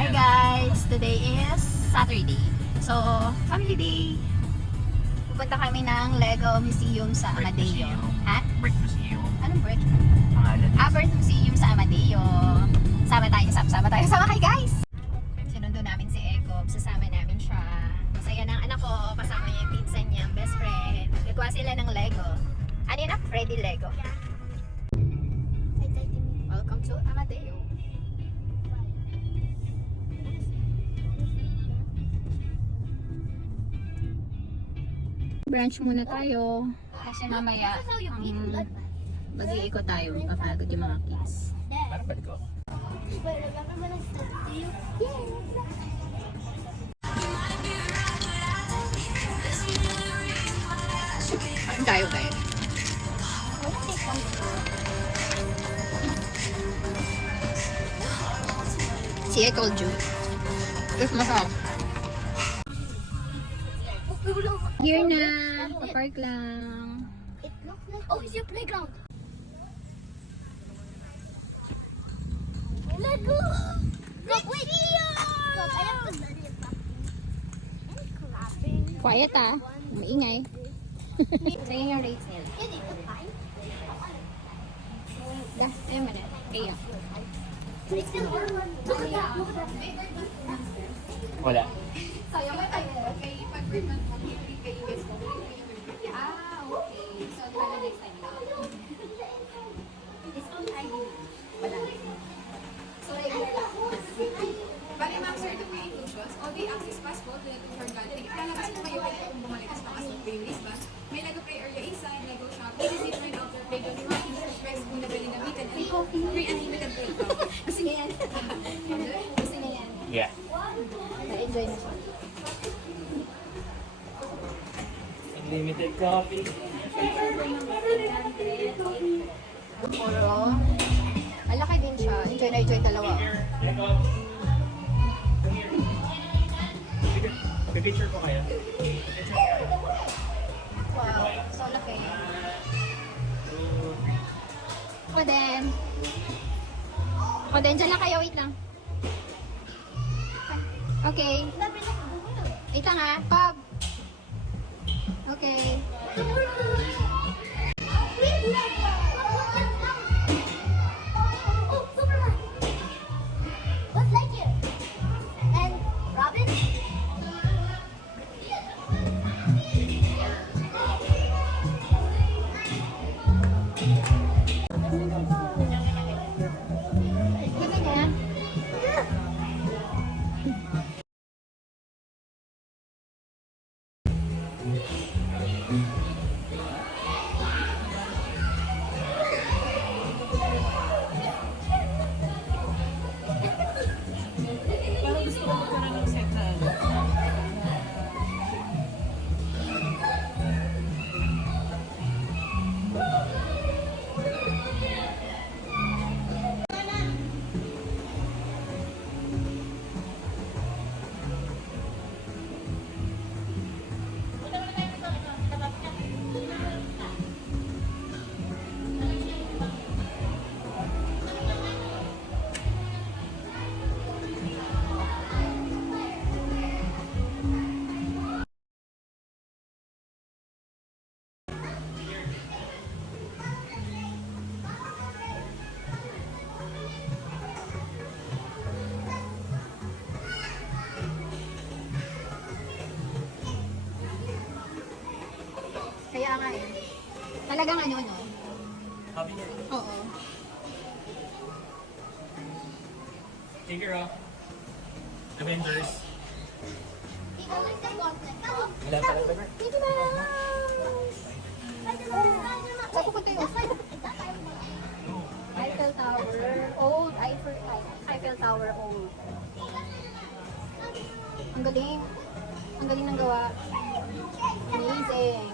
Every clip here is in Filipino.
Hi guys! Today is Saturday. So, family day. Pupunta kami ng Lego Museum sa Birth Amadeo. Museum. Ha? Birth Museum. Anong birth? Pangalan. Birth Museum sa Amadeo. Sama kayo guys! Sinundo namin si Egob. Sasama namin siya. Masaya ng anak ko. Kasama niya yung pinsan niya, best friend. Nagkuha sila ng Lego. Ano yun? Freddy Lego. Welcome to Amadeo. Branch muna tayo kasi mamaya mag-iikot tayo, papagod yung mga kids. Parang balik ko. Saan tayo guys? See, I told you. Tapos masarap. Here na, pa-park lang. It looks like, oh, it's your playground. Lego! Look, wait! Look, I have to study it. And clapping. Quiet ah, maingay. Sa'yo yung rates nila. Can you find? Gas, ayun mo na. Kaya. It's still one. Look at that. Look at that. Wala. Sayang may tayo. Okay, pag-permanent mo, kay US mo. Okay. So, di ba na next time? It's on ID. Wala. So, regular lang. Bali, ma'am, sir, ito po yung inclusions. All-day access pass po, tulad ng for gathering. Lalabas po kayo kahit kung bumalik sa pakas ng playlist ba? May Lego Play Area inside, Lego Shop, easy for an outdoor playground, yung mga kids price po na bali na weekend, and free unlimited playground. Gusto niya yan. Gusto niya yan. Yeah. Na-enjoy na siya. Unlimited coffee. Puro. Malaki din siya. Enjoy na enjoy dalawa. Picture ko kayo. Wow. So laki. Ako din. Dyan lang kayo. Wait lang. Okay. Wait lang ha. Pop. Okay. Oh, Superman. What's like it? And Robin? Gusto niya? Parang gusto ko magkaroon ng set na ano. Kaya nga eh. Talagang ano, no? Happy here. Oo. Figure out. Avengers. Wala talaga ba? Saan pupunta yun? Eiffel Tower. Old. Eiffel Tower old. Ang galing. Ang galing ng gawa. Amazing.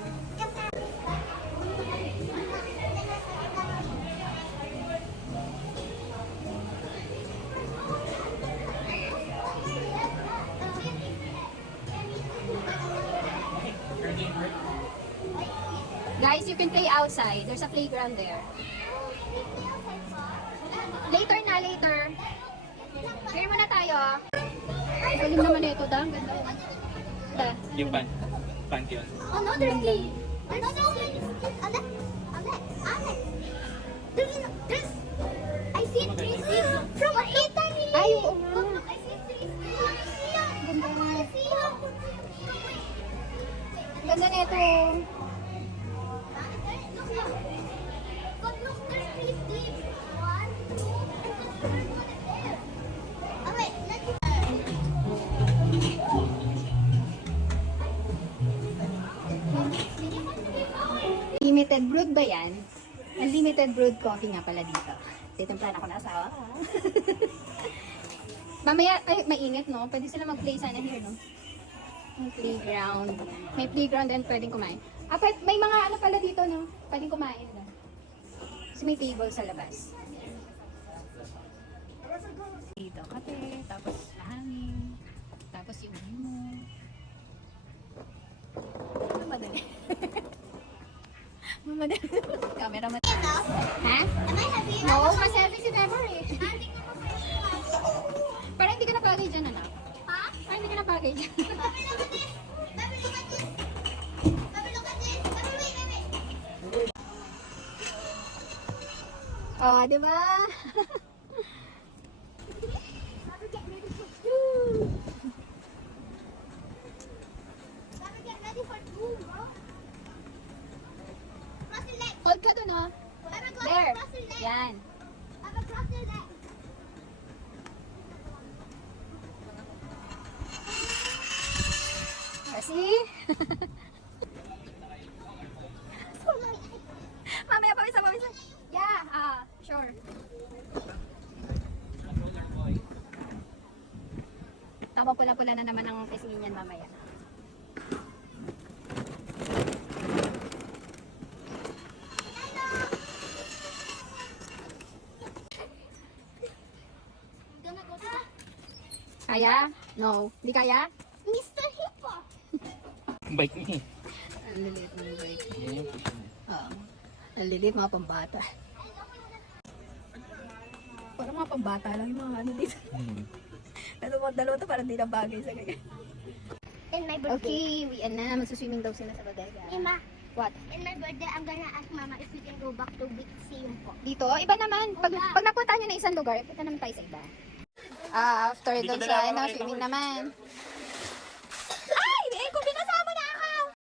Guys, you can play outside. There's a playground there. Later na, later. Clear muna tayo. Galing naman ito, Dang. Ganda. Da. Yung pantheon. Another key. Another key. Alex. Alex. There's. I see three things from Italy. Ay, oo nga. Look, I see three things. Ganda nga. I see you. Ganda na ito. But look, there's three things. One, two, and the third one is there. Oh wait, let's. Limited brewed ba yan? Unlimited brewed coffee nga pala dito. Titimplahan ako na asawa. Mamaya, ay, mainit, no? Pwede sila mag-play sana here, no? May playground. May playground and pwedeng kumain. Ah, may mga ano pala dito, no? Pwedeng kumain na. Kasi may table sa labas. Dito, kape, tapos hangin, tapos yung mo. Mamadali. Mamadali. Camera mo. Ha? Am I happy? No, ma-selfie si Trevor eh. Parang hindi ka napagay dyan, anak. Ha? Parang hindi ka napagay dyan. Baby, look at this. Baby, look at this. Baby, look at this. Baby, wait. Oh, di ba? Baby, get ready for school. Baby, get ready for school, bro. Cross your legs. Hold ka dun, oh. Baby, go There. cross your legs. Yan. Baby, cross your legs. Kasi. Mamaya pawisa. Yeah, sure. Tama pula-pula na naman ang pisngin niyan mamaya. Gonna go to Kaya? No. Hindi kaya? Mr. Hippo. Bike ni. Ang liliit ng bike. Yan yung push mo. Oo. Ang liliit mga pambata. Parang mga pambata lang yung mga ano dito. Dalawa to parang di na bagay sa ganyan. In my birthday. Okay, we na. Magsuswimming daw sila sa Bodega. Emma, What? in my birthday, I'm gonna ask Mama if we can go back to Big C po. Dito? Iba naman. Pag napunta nyo na isang lugar, punta naman tayo sa iba. After Dito doon na sa lang ako ano, nakita swimming ko eh. naman.